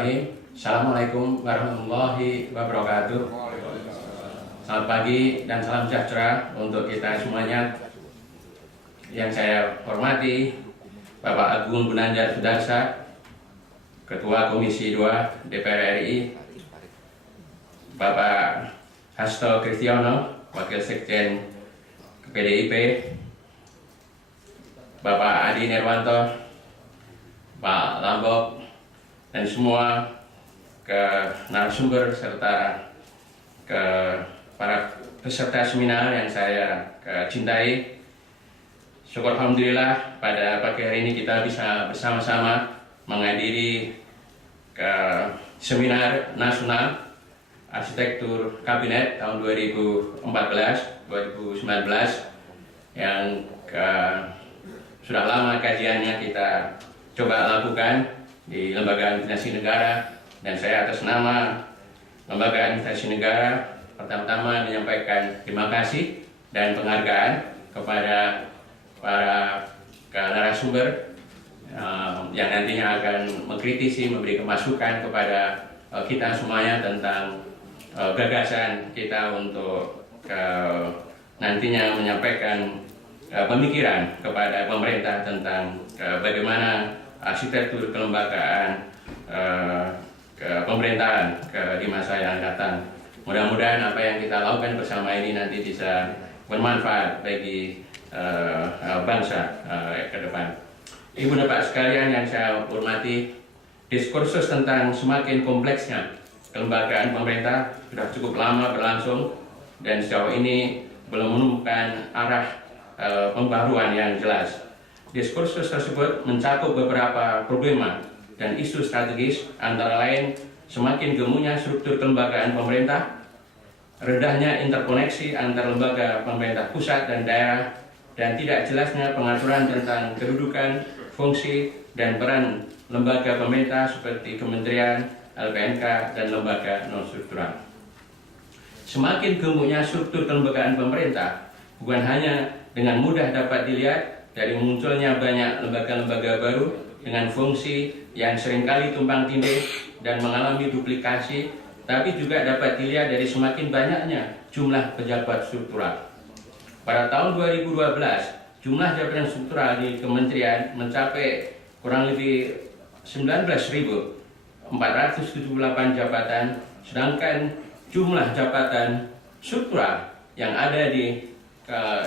Assalamualaikum warahmatullahi wabarakatuh. Selamat pagi dan salam sejahtera untuk kita semuanya. Yang saya hormati Bapak Agung Gunanjar Sudarsa, Ketua Komisi 2 DPR RI, Bapak Hasto Kristiono, Wakil Sekjen PDIP, Bapak Adi Nirwanto, Pak Lambok, dan semua ke narasumber serta ke para peserta seminar yang saya cintai. Syukur alhamdulillah pada pagi hari ini kita bisa bersama-sama menghadiri ke seminar nasional arsitektur kabinet tahun 2014-2019 yang sudah lama kajiannya kita coba lakukan di Lembaga Administrasi Negara, dan saya atas nama Lembaga Administrasi Negara pertama-tama menyampaikan terima kasih dan penghargaan kepada para narasumber yang nantinya akan mengkritisi, memberi masukan kepada kita semuanya tentang gagasan kita untuk nantinya menyampaikan pemikiran kepada pemerintah tentang bagaimana arsitektur kelembagaan pemerintahan di masa yang datang. Mudah-mudahan apa yang kita lakukan bersama ini nanti bisa bermanfaat bagi bangsa ke depan. Ibu dan Bapak sekalian yang saya hormati, diskursus tentang semakin kompleksnya kelembagaan pemerintah sudah cukup lama berlangsung dan sejauh ini belum menemukan arah pembaruan yang jelas. Diskursus tersebut mencakup beberapa problema dan isu strategis, antara lain semakin gemuknya struktur kelembagaan pemerintah, rendahnya interkoneksi antar lembaga pemerintah pusat dan daerah, dan tidak jelasnya pengaturan tentang kedudukan, fungsi, dan peran lembaga pemerintah seperti kementerian, LPNK, dan lembaga non-struktural. Semakin gemuknya struktur kelembagaan pemerintah bukan hanya dengan mudah dapat dilihat dari munculnya banyak lembaga-lembaga baru dengan fungsi yang seringkali tumpang tindih dan mengalami duplikasi, tapi juga dapat dilihat dari semakin banyaknya jumlah pejabat struktural. Pada tahun 2012, jumlah jabatan struktural di kementerian mencapai kurang lebih 19.478 jabatan, sedangkan jumlah jabatan struktural yang ada di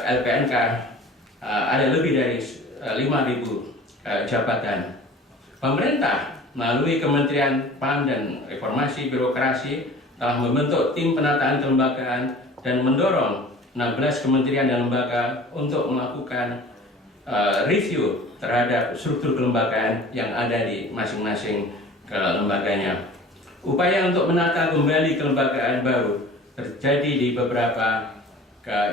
LPNK ada lebih dari 5.000 jabatan. Pemerintah melalui Kementerian PAM dan Reformasi Birokrasi telah membentuk tim penataan kelembagaan dan mendorong 16 kementerian dan lembaga untuk melakukan review terhadap struktur kelembagaan yang ada di masing-masing lembaganya. Upaya untuk menata kembali kelembagaan baru terjadi di beberapa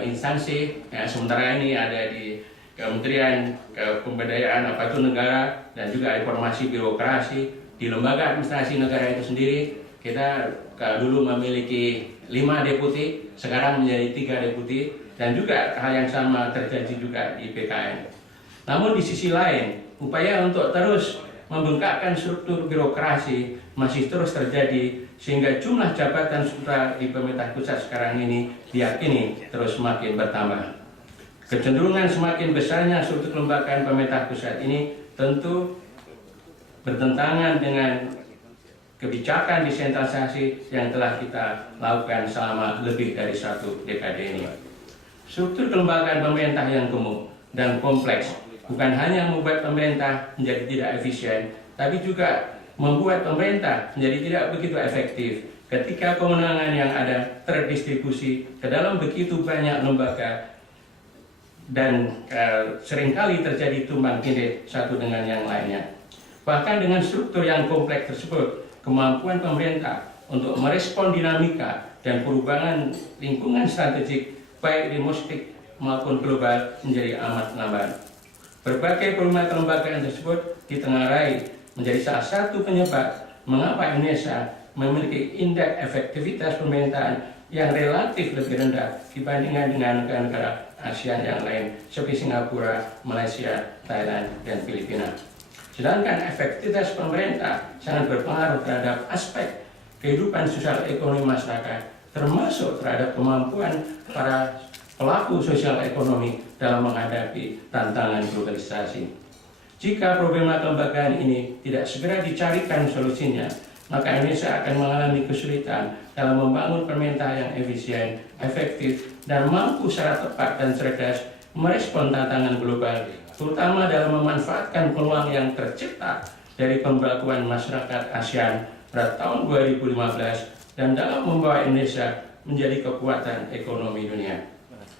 instansi, sementara ini ada di Kementerian Pemberdayaan Aparatur Negara dan juga Reformasi Birokrasi. Di Lembaga Administrasi Negara itu sendiri kita dulu memiliki 5 deputi, sekarang menjadi 3 deputi, dan juga hal yang sama terjadi juga di BKN. Namun di sisi lain, upaya untuk terus membengkakkan struktur birokrasi masih terus terjadi, sehingga jumlah jabatan struktural di pemerintah pusat sekarang ini diyakini terus semakin bertambah. Kecenderungan semakin besarnya struktur kelembagaan pemerintah pusat ini tentu bertentangan dengan kebijakan desentralisasi yang telah kita lakukan selama lebih dari 1 dekade ini. Struktur kelembagaan pemerintah yang gemuk dan kompleks bukan hanya membuat pemerintah menjadi tidak efisien, tapi juga membuat pemerintah menjadi tidak begitu efektif ketika kewenangan yang ada terdistribusi ke dalam begitu banyak lembaga dan seringkali terjadi tumpang tindih satu dengan yang lainnya. Bahkan dengan struktur yang kompleks tersebut, kemampuan pemerintah untuk merespon dinamika dan perubahan lingkungan strategik baik domestik maupun global menjadi amat lambat. Berbagai problema kelembagaan tersebut ditengarai menjadi salah satu penyebab mengapa Indonesia memiliki indeks efektivitas pemerintahan yang relatif lebih rendah dibandingkan dengan negara-negara ASEAN yang lain seperti Singapura, Malaysia, Thailand, dan Filipina. Sedangkan efektivitas pemerintah sangat berpengaruh terhadap aspek kehidupan sosial ekonomi masyarakat, termasuk terhadap kemampuan para pelaku sosial ekonomi dalam menghadapi tantangan globalisasi. Jika problema kelembagaan ini tidak segera dicarikan solusinya, maka Indonesia akan mengalami kesulitan dalam membangun pemerintah yang efisien, efektif, dan mampu secara tepat dan cerdas merespon tantangan global, terutama dalam memanfaatkan peluang yang tercipta dari pembelakuan masyarakat ASEAN pada tahun 2015 dan dalam membawa Indonesia menjadi kekuatan ekonomi dunia.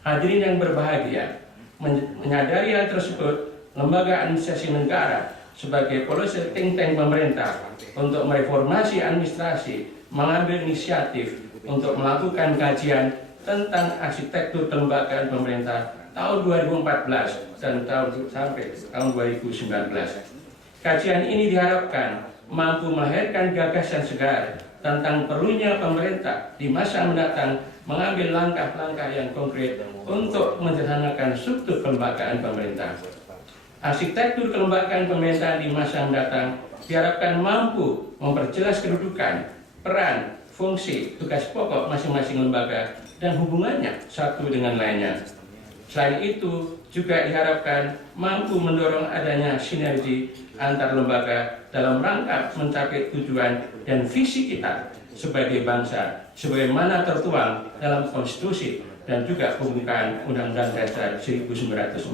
Hadirin yang berbahagia, menyadari hal tersebut, Lembaga Administrasi Negara sebagai policy think tank pemerintah untuk mereformasi administrasi mengambil inisiatif untuk melakukan kajian tentang arsitektur kelembagaan pemerintah tahun 2014 dan sampai tahun 2019. Kajian ini diharapkan mampu melahirkan gagasan segar tentang perlunya pemerintah di masa mendatang mengambil langkah-langkah yang konkret untuk menyederhanakan struktur kelembagaan pemerintah. Arsitektur kelembagaan pemerintah di masa mendatang diharapkan mampu memperjelas kedudukan, peran, fungsi, tugas pokok masing-masing lembaga dan hubungannya satu dengan lainnya. Selain itu, juga diharapkan mampu mendorong adanya sinergi antar lembaga dalam rangka mencapai tujuan dan visi kita sebagai bangsa, sebagaimana tertuang dalam konstitusi dan juga pembukaan Undang-Undang Dasar 1945.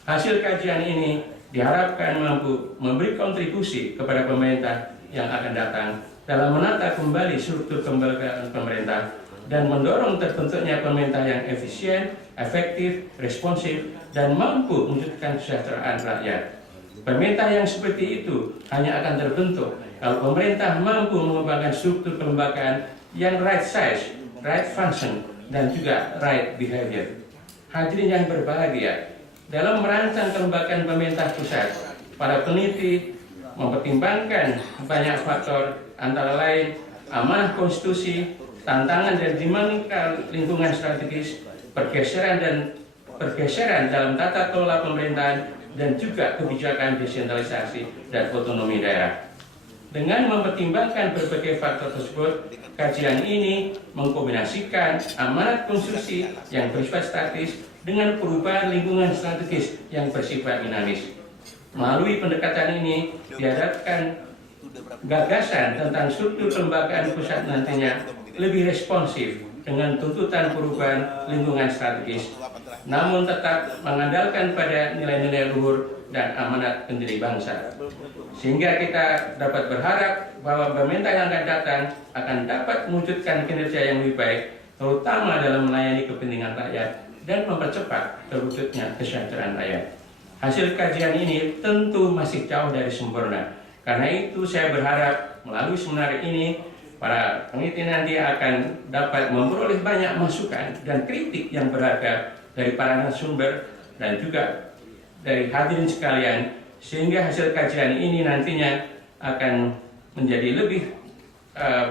Hasil kajian ini diharapkan mampu memberi kontribusi kepada pemerintah yang akan datang dalam menata kembali struktur kelembagaan pemerintah dan mendorong terbentuknya pemerintah yang efisien, efektif, responsif, dan mampu mewujudkan kesejahteraan rakyat. Pemerintah yang seperti itu hanya akan terbentuk kalau pemerintah mampu mengembangkan struktur kelembagaan yang right size, right function, dan juga right behavior. Hadirin yang berbahagia, dalam merancang kelembagaan pemerintah pusat, para peneliti mempertimbangkan banyak faktor antara lain amanah konstitusi, tantangan dan dinamika lingkungan strategis, pergeseran dalam tata kelola pemerintahan, dan juga kebijakan desentralisasi dan otonomi daerah. Dengan mempertimbangkan berbagai faktor tersebut, kajian ini mengkombinasikan amanat konstitusi yang bersifat statis dengan perubahan lingkungan strategis yang bersifat dinamis. Melalui pendekatan ini, diharapkan gagasan tentang struktur kelembagaan pusat nantinya lebih responsif dengan tuntutan perubahan lingkungan strategis, namun tetap mengandalkan pada nilai-nilai luhur dan amanat pendiri bangsa. Sehingga kita dapat berharap bahwa pemerintah yang akan datang akan dapat mewujudkan kinerja yang lebih baik, terutama dalam melayani kepentingan rakyat dan mempercepat terwujudnya kesejahteraan rakyat. Hasil kajian ini tentu masih jauh dari sempurna. Karena itu saya berharap melalui seminar ini para peneliti nanti akan dapat memperoleh banyak masukan dan kritik yang berharga dari para narasumber dan juga dari hadirin sekalian, sehingga hasil kajian ini nantinya akan menjadi lebih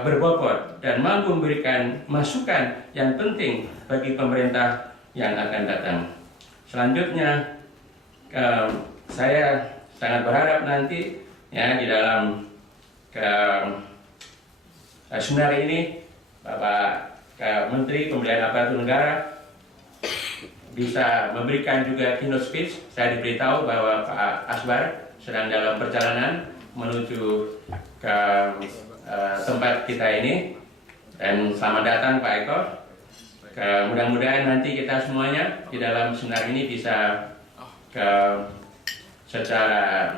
berbobot dan mampu memberikan masukan yang penting bagi pemerintah yang akan datang. Selanjutnya, saya sangat berharap nanti ya di dalam seminar ini Bapak Menteri Pemberdayaan Aparatur Negara bisa memberikan juga keynote speech. Saya diberitahu bahwa Pak Asbar sedang dalam perjalanan menuju ke tempat kita ini, dan selamat datang Pak Eko. Mudah-mudahan nanti kita semuanya di dalam seminar ini bisa secara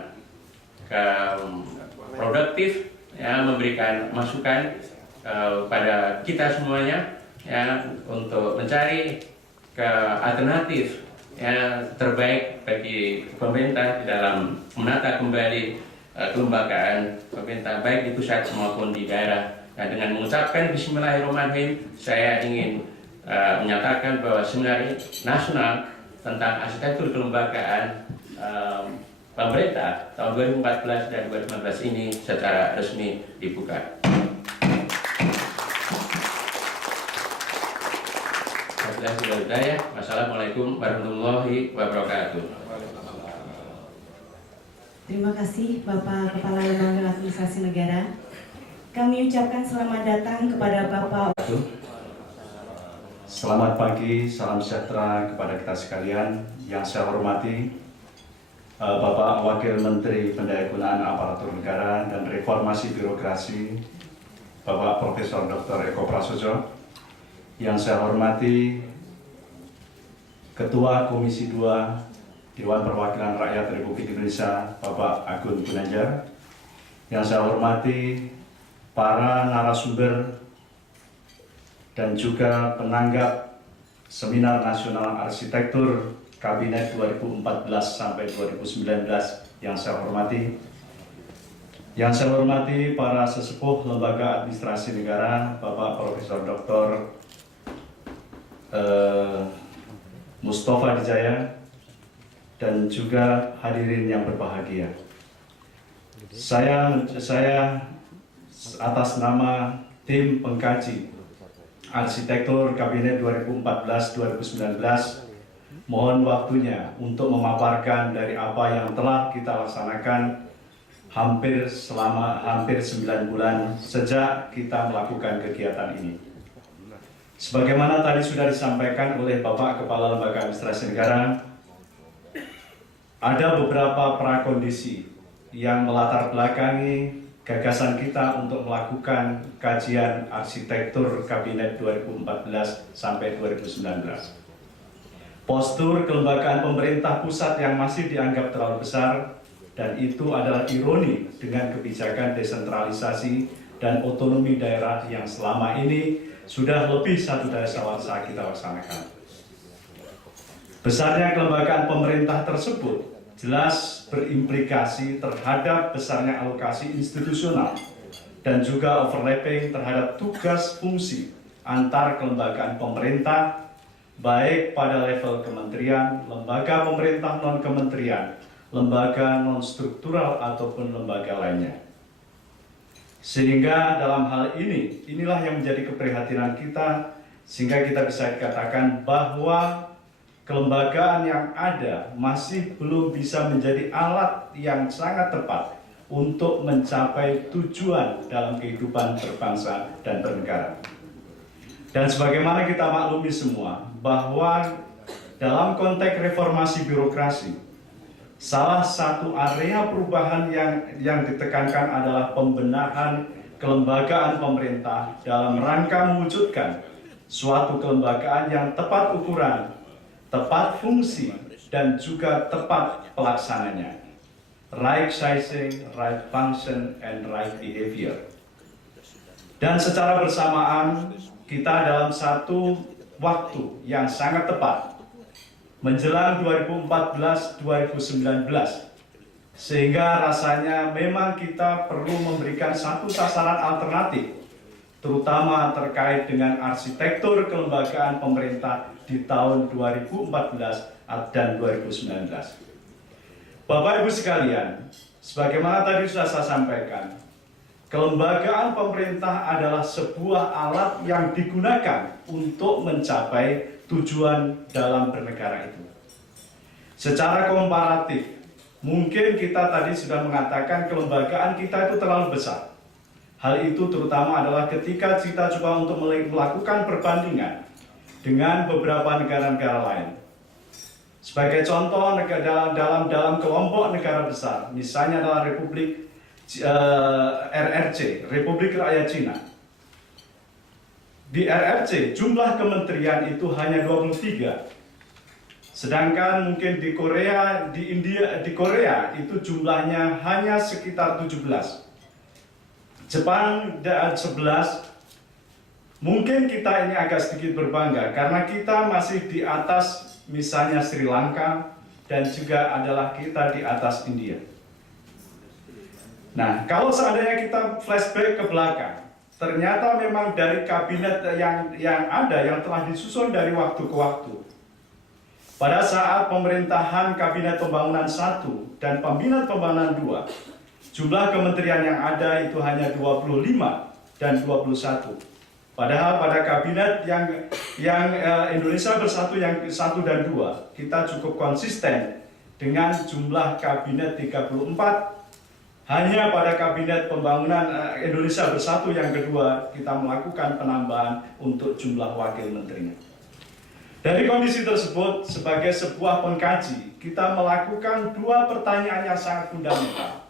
produktif ya, memberikan masukan pada kita semuanya ya, untuk mencari alternatif ya, terbaik bagi pemerintah di dalam menata kembali kelembagaan pemerintah baik di pusat maupun di daerah. Nah, dengan mengucapkan Bismillahirrahmanirrahim, saya ingin menyatakan bahwa seminar nasional tentang arsitektur kelembagaan pemerintah tahun 2014 dan 2015 ini secara resmi dibuka. Wassalamualaikum warahmatullahi wabarakatuh. Terima kasih Bapak Kepala Lembaga Administrasi Negara. Kami ucapkan selamat datang kepada Bapak. Selamat pagi, salam sejahtera kepada kita sekalian. Yang saya hormati Bapak Wakil Menteri Pendayagunaan Aparatur Negara dan Reformasi Birokrasi, Bapak Profesor Dr. Eko Prasojo. Yang saya hormati Ketua Komisi 2 Dewan Perwakilan Rakyat Republik Indonesia, Bapak Agun Gunanjar. Yang saya hormati para narasumber dan juga penanggap Seminar Nasional Arsitektur Kabinet 2014 sampai 2019 yang saya hormati. Yang saya hormati para sesepuh Lembaga Administrasi Negara, Bapak Profesor Dr. Mustafa Dijaya, dan juga hadirin yang berbahagia. Saya atas nama tim pengkaji Arsitektur Kabinet 2014-2019 mohon waktunya untuk memaparkan dari apa yang telah kita laksanakan selama hampir 9 bulan sejak kita melakukan kegiatan ini. Sebagaimana tadi sudah disampaikan oleh Bapak Kepala Lembaga Administrasi Negara, ada beberapa prakondisi yang melatar belakangi gagasan kita untuk melakukan kajian arsitektur Kabinet 2014 sampai 2019. Postur kelembagaan pemerintah pusat yang masih dianggap terlalu besar, dan itu adalah ironi dengan kebijakan desentralisasi dan otonomi daerah yang selama ini sudah lebih 1 dasawarsa kita laksanakan. Besarnya kelembagaan pemerintah tersebut jelas berimplikasi terhadap besarnya alokasi institusional dan juga overlapping terhadap tugas fungsi antar kelembagaan pemerintah, baik pada level kementerian, lembaga pemerintah non-kementerian, lembaga non-struktural ataupun lembaga lainnya. Sehingga dalam hal ini, inilah yang menjadi keprihatinan kita, sehingga kita bisa dikatakan bahwa kelembagaan yang ada masih belum bisa menjadi alat yang sangat tepat untuk mencapai tujuan dalam kehidupan berbangsa dan bernegara. Dan sebagaimana kita maklumi semua, bahwa dalam konteks reformasi birokrasi, salah satu area perubahan yang ditekankan adalah pembenahan kelembagaan pemerintah dalam rangka mewujudkan suatu kelembagaan yang tepat ukuran, tepat fungsi, dan juga tepat pelaksananya. Right sizing, right function, and right behavior. Dan secara bersamaan, kita dalam satu waktu yang sangat tepat, menjelang 2014-2019, sehingga rasanya memang kita perlu memberikan satu sasaran alternatif, terutama terkait dengan arsitektur kelembagaan pemerintah di tahun 2014 dan 2019. Bapak Ibu sekalian, sebagaimana tadi sudah saya sampaikan, kelembagaan pemerintah adalah sebuah alat yang digunakan untuk mencapai tujuan dalam bernegara itu. Secara komparatif, mungkin kita tadi sudah mengatakan kelembagaan kita itu terlalu besar. Hal itu terutama adalah ketika kita coba untuk melakukan perbandingan dengan beberapa negara-negara lain. Sebagai contoh, dalam kelompok negara besar, misalnya adalah Republik RRC, Republik Rakyat Cina. Di RRC, jumlah kementerian itu hanya 23. Sedangkan mungkin di Korea itu jumlahnya hanya sekitar 17. Jepang 11. Mungkin kita ini agak sedikit berbangga karena kita masih di atas misalnya Sri Lanka dan juga adalah kita di atas India. Nah, kalau seandainya kita flashback ke belakang, ternyata memang dari kabinet yang ada yang telah disusun dari waktu ke waktu. Pada saat pemerintahan Kabinet Pembangunan 1 dan Kabinet Pembangunan 2, jumlah kementerian yang ada itu hanya 25 dan 21. Padahal pada kabinet yang Indonesia Bersatu yang 1 dan 2, kita cukup konsisten dengan jumlah kabinet 34. Hanya pada kabinet pembangunan Indonesia Bersatu yang kedua kita melakukan penambahan untuk jumlah wakil menterinya. Dari kondisi tersebut, sebagai sebuah pengkaji, kita melakukan dua pertanyaan yang sangat fundamental.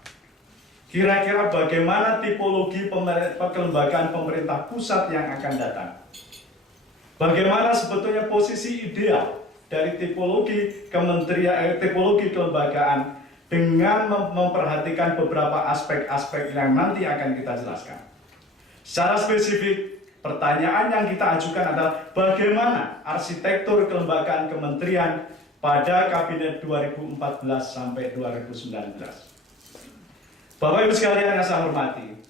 Kira-kira bagaimana tipologi kelembagaan pemerintah pusat yang akan datang? Bagaimana sebetulnya posisi ideal dari tipologi kementerian, tipologi kelembagaan dengan memperhatikan beberapa aspek-aspek yang nanti akan kita jelaskan. Secara spesifik, pertanyaan yang kita ajukan adalah bagaimana arsitektur kelembagaan kementerian pada kabinet 2014 sampai 2019. Bapak Ibu sekalian yang saya hormati,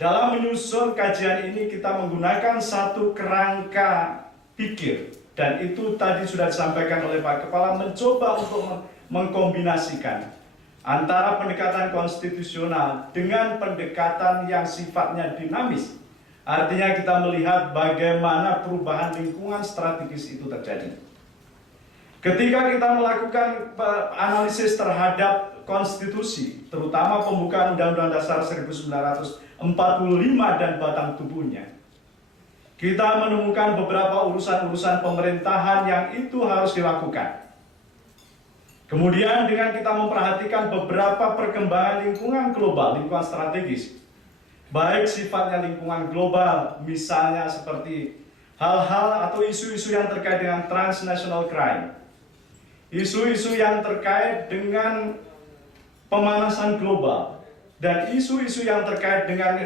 dalam menyusun kajian ini kita menggunakan satu kerangka pikir, dan itu tadi sudah disampaikan oleh Pak Kepala, mencoba untuk mengkombinasikan antara pendekatan konstitusional dengan pendekatan yang sifatnya dinamis. Artinya kita melihat bagaimana perubahan lingkungan strategis itu terjadi. Ketika kita melakukan analisis terhadap konstitusi, terutama pembukaan Undang-Undang Dasar 1945 dan batang tubuhnya, kita menemukan beberapa urusan-urusan pemerintahan yang itu harus dilakukan. Kemudian dengan kita memperhatikan beberapa perkembangan lingkungan global, lingkungan strategis, baik sifatnya lingkungan global, misalnya seperti hal-hal atau isu-isu yang terkait dengan transnational crime, isu-isu yang terkait dengan pemanasan global, dan isu-isu yang terkait dengan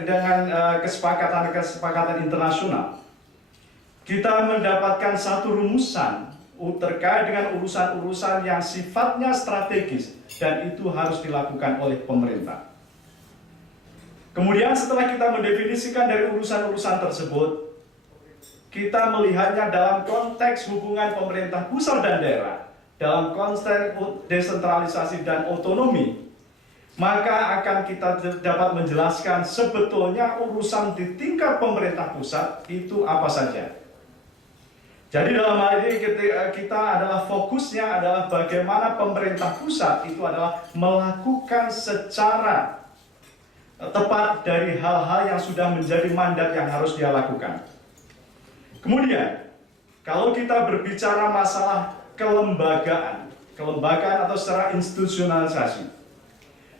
kesepakatan internasional. Kita mendapatkan satu rumusan terkait dengan urusan-urusan yang sifatnya strategis dan itu harus dilakukan oleh pemerintah. Kemudian setelah kita mendefinisikan dari urusan-urusan tersebut, kita melihatnya dalam konteks hubungan pemerintah pusat dan daerah, dalam konteks desentralisasi dan otonomi, maka akan kita dapat menjelaskan sebetulnya urusan di tingkat pemerintah pusat itu apa saja. Jadi dalam hal ini kita adalah fokusnya adalah bagaimana pemerintah pusat itu adalah melakukan secara tepat dari hal-hal yang sudah menjadi mandat yang harus dia lakukan. Kemudian, kalau kita berbicara masalah kelembagaan atau secara institusionalisasi,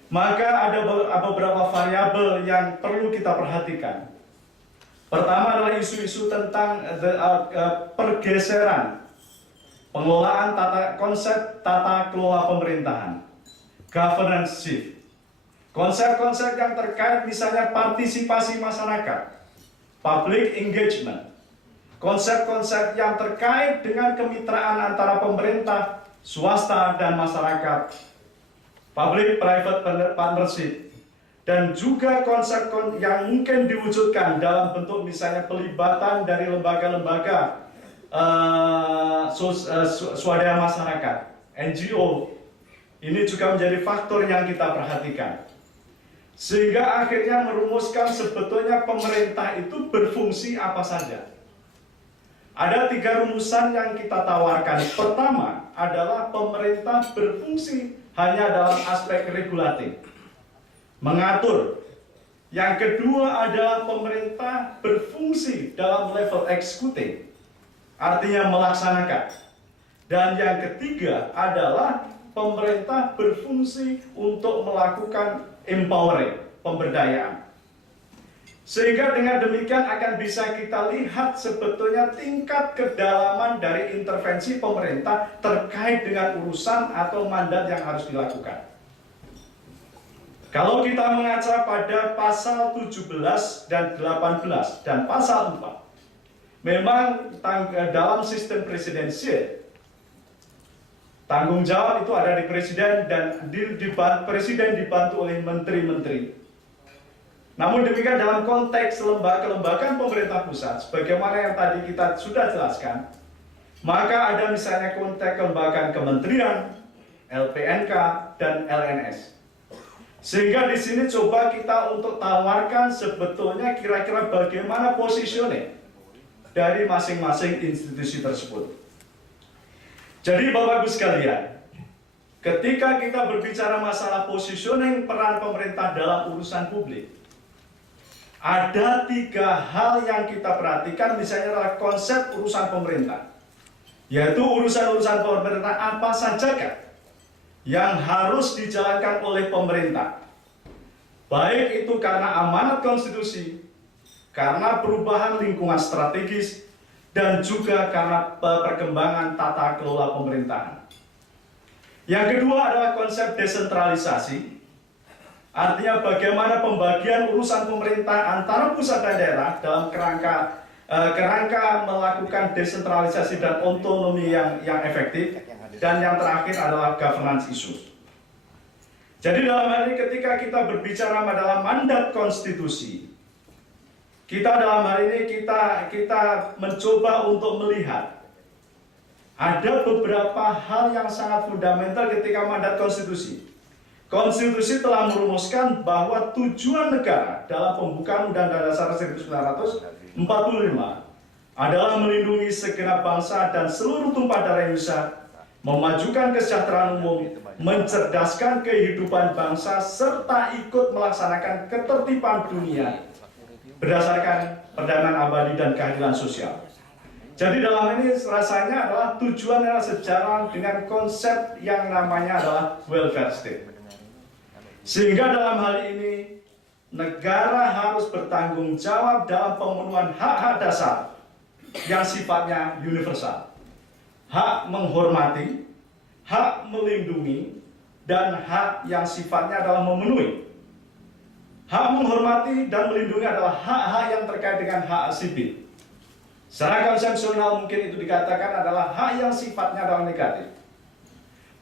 maka ada beberapa variabel yang perlu kita perhatikan. Pertama adalah isu-isu tentang pergeseran pengelolaan konsep tata kelola pemerintahan, governance shift. Konsep-konsep yang terkait misalnya partisipasi masyarakat, public engagement. Konsep-konsep yang terkait dengan kemitraan antara pemerintah, swasta, dan masyarakat, public-private partnership. Dan juga konsep yang mungkin diwujudkan dalam bentuk misalnya pelibatan dari lembaga-lembaga swadaya masyarakat, NGO. Ini juga menjadi faktor yang kita perhatikan. Sehingga akhirnya merumuskan sebetulnya pemerintah itu berfungsi apa saja. Ada 3 rumusan yang kita tawarkan. Pertama adalah pemerintah berfungsi hanya dalam aspek regulatif, mengatur. Yang kedua adalah pemerintah berfungsi dalam level eksekutif, artinya melaksanakan. Dan yang ketiga adalah pemerintah berfungsi untuk melakukan empowering, pemberdayaan. Sehingga dengan demikian akan bisa kita lihat sebetulnya tingkat kedalaman dari intervensi pemerintah terkait dengan urusan atau mandat yang harus dilakukan. Kalau kita mengaca pada pasal 17 dan 18 dan pasal 4, memang dalam sistem presidensial, tanggung jawab itu ada di presiden dan presiden dibantu oleh menteri-menteri. Namun demikian dalam konteks kelembagaan pemerintah pusat, sebagaimana yang tadi kita sudah jelaskan, maka ada misalnya konteks kelembagaan kementerian, LPNK, dan LNS. Sehingga di sini coba kita untuk tawarkan sebetulnya kira-kira bagaimana positioning dari masing-masing institusi tersebut. Jadi Bapak Ibu sekalian, ketika kita berbicara masalah positioning peran pemerintah dalam urusan publik, ada 3 hal yang kita perhatikan, misalnya adalah konsep urusan pemerintah, yaitu urusan-urusan pemerintah apa sajakah yang harus dijalankan oleh pemerintah, baik itu karena amanat konstitusi, karena perubahan lingkungan strategis, dan juga karena perkembangan tata kelola pemerintahan. Yang kedua adalah konsep desentralisasi, artinya bagaimana pembagian urusan pemerintah antara pusat dan daerah dalam kerangka melakukan desentralisasi dan otonomi yang efektif. Dan yang terakhir adalah governance issues. Jadi dalam hal ini ketika kita berbicara adalah mandat konstitusi, kita dalam hal ini kita mencoba untuk melihat ada beberapa hal yang sangat fundamental ketika mandat konstitusi. Konstitusi telah merumuskan bahwa tujuan negara dalam pembukaan Undang-Undang Dasar 1945 adalah melindungi segenap bangsa dan seluruh tumpah darah Indonesia, memajukan kesejahteraan umum, mencerdaskan kehidupan bangsa, serta ikut melaksanakan ketertiban dunia berdasarkan perdamaian abadi dan keadilan sosial. Jadi dalam ini rasanya adalah tujuannya sejalan dengan konsep yang namanya adalah welfare state. Sehingga dalam hal ini negara harus bertanggung jawab dalam pemenuhan hak-hak dasar yang sifatnya universal. Hak menghormati, hak melindungi, dan hak yang sifatnya adalah memenuhi. Hak menghormati dan melindungi adalah hak-hak yang terkait dengan hak sipil. Secara konsepsional mungkin itu dikatakan adalah hak yang sifatnya adalah negatif.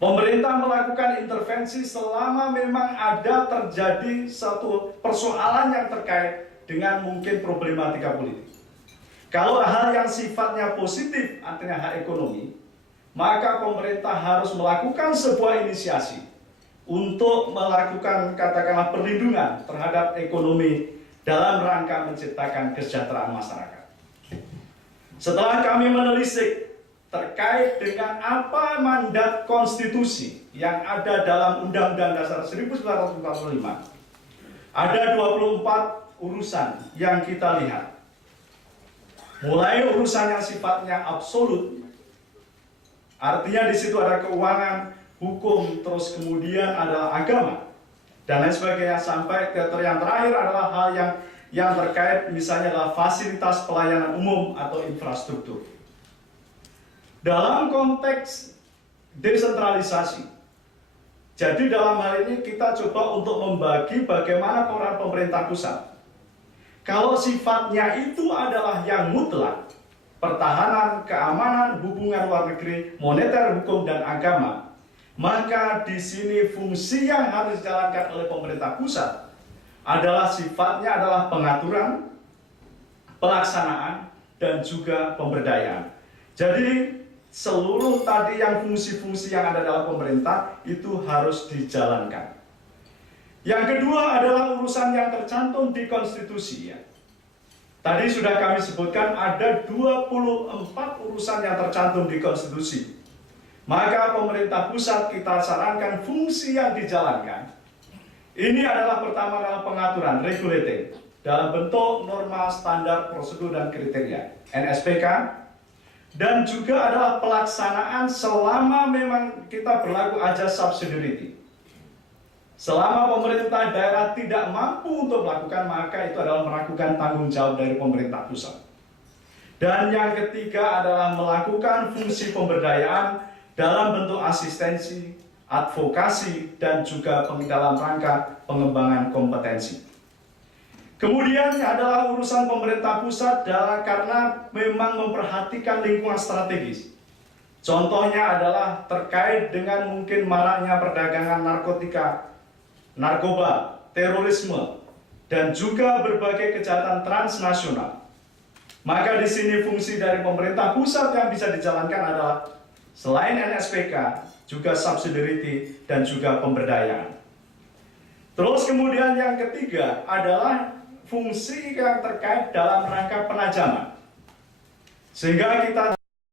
Pemerintah melakukan intervensi selama memang ada terjadi satu persoalan yang terkait dengan mungkin problematika politik. Kalau hal yang sifatnya positif, artinya hak ekonomi, maka pemerintah harus melakukan sebuah inisiasi untuk melakukan katakanlah perlindungan terhadap ekonomi dalam rangka menciptakan kesejahteraan masyarakat. Setelah kami menelisik terkait dengan apa mandat konstitusi yang ada dalam Undang-Undang Dasar 1945, ada 24 urusan yang kita lihat. Mulai urusan yang sifatnya absolut, artinya di situ ada keuangan, hukum, terus kemudian adalah agama, dan lain sebagainya, sampai ke yang terakhir adalah hal yang terkait misalnya adalah fasilitas pelayanan umum atau infrastruktur. Dalam konteks desentralisasi, jadi dalam hal ini kita coba untuk membagi bagaimana peran pemerintah pusat. Kalau sifatnya itu adalah yang mutlak, pertahanan, keamanan, hubungan luar negeri, moneter, hukum, dan agama, maka di sini fungsi yang harus dijalankan oleh pemerintah pusat adalah sifatnya adalah pengaturan, pelaksanaan, dan juga pemberdayaan. Jadi seluruh tadi yang fungsi-fungsi yang ada dalam pemerintah itu harus dijalankan. Yang kedua adalah urusan yang tercantum di konstitusi ya. Tadi sudah kami sebutkan ada 24 urusan yang tercantum di konstitusi. Maka pemerintah pusat kita sarankan fungsi yang dijalankan. Ini adalah pertama adalah pengaturan, regulating, dalam bentuk norma, standar, prosedur, dan kriteria, NSPK. Dan juga adalah pelaksanaan selama memang kita berlaku ajas subsidiarity. Selama pemerintah daerah tidak mampu untuk melakukan, maka itu adalah melakukan tanggung jawab dari pemerintah pusat. Dan yang ketiga adalah melakukan fungsi pemberdayaan dalam bentuk asistensi, advokasi, dan juga dalam rangka pengembangan kompetensi. Kemudian adalah urusan pemerintah pusat karena memang memperhatikan lingkungan strategis. Contohnya adalah terkait dengan mungkin maraknya perdagangan narkotika, narkoba, terorisme, dan juga berbagai kejahatan transnasional. Maka di sini fungsi dari pemerintah pusat yang bisa dijalankan adalah selain NSPK, juga subsidiarity dan juga pemberdayaan. Terus kemudian yang ketiga adalah fungsi yang terkait dalam rangka penajaman. Sehingga kita